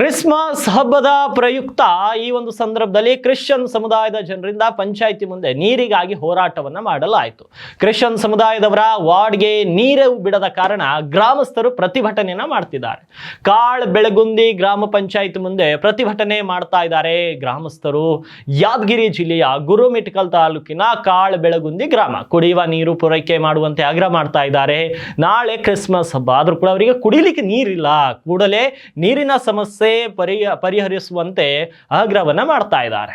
Christmas ಹಬ್ಬದ ಪ್ರಯುಕ್ತ ಈ ಒಂದು ಸಂದರ್ಭದಲ್ಲಿ ಕ್ರಿಶ್ಚಿಯನ್ ಸಮುದಾಯದ ಜನರಿಂದ ಪಂಚಾಯಿತಿ ಮುಂದೆ ನೀರಿಗಾಗಿ ಹೋರಾಟವನ್ನ ಮಾಡಲಾಯಿತು. ಕ್ರಿಶ್ಚಿಯನ್ ಸಮುದಾಯದವರ ವಾರ್ಡ್ಗೆ ನೀರು ಬಿಡದ ಕಾರಣ ಗ್ರಾಮಸ್ಥರು ಪ್ರತಿಭಟನೆಯನ್ನ ಮಾಡ್ತಿದ್ದಾರೆ. ಕಾಳಬೆಳಗುಂದಿ ಗ್ರಾಮ ಪಂಚಾಯಿತಿ ಮುಂದೆ ಪ್ರತಿಭಟನೆ ಮಾಡ್ತಾ ಇದ್ದಾರೆ ಗ್ರಾಮಸ್ಥರು. ಯಾದಗಿರಿ ಜಿಲ್ಲೆಯ ಗುರುಮಿಠಕಲ್ ತಾಲೂಕಿನ ಕಾಳಬೆಳಗುಂದಿ ಗ್ರಾಮ ಕುಡಿಯುವ ನೀರು ಪೂರೈಕೆ ಮಾಡುವಂತೆ ಆಗ್ರಹ ಮಾಡ್ತಾ ಇದ್ದಾರೆ. ನಾಳೆ ಕ್ರಿಸ್ಮಸ್ ಹಬ್ಬ ಆದ್ರೂ ಕೂಡ ಅವರಿಗೆ ಕುಡಿಲಿಕ್ಕೆ ನೀರಿಲ್ಲ, ಕೂಡಲೇ ನೀರಿನ ಸಮಸ್ಯೆ ಪರಿಹರಿಸುವಂತೆ ಆಗ್ರಹವನ್ನ ಮಾಡ್ತಾ ಇದ್ದಾರೆ.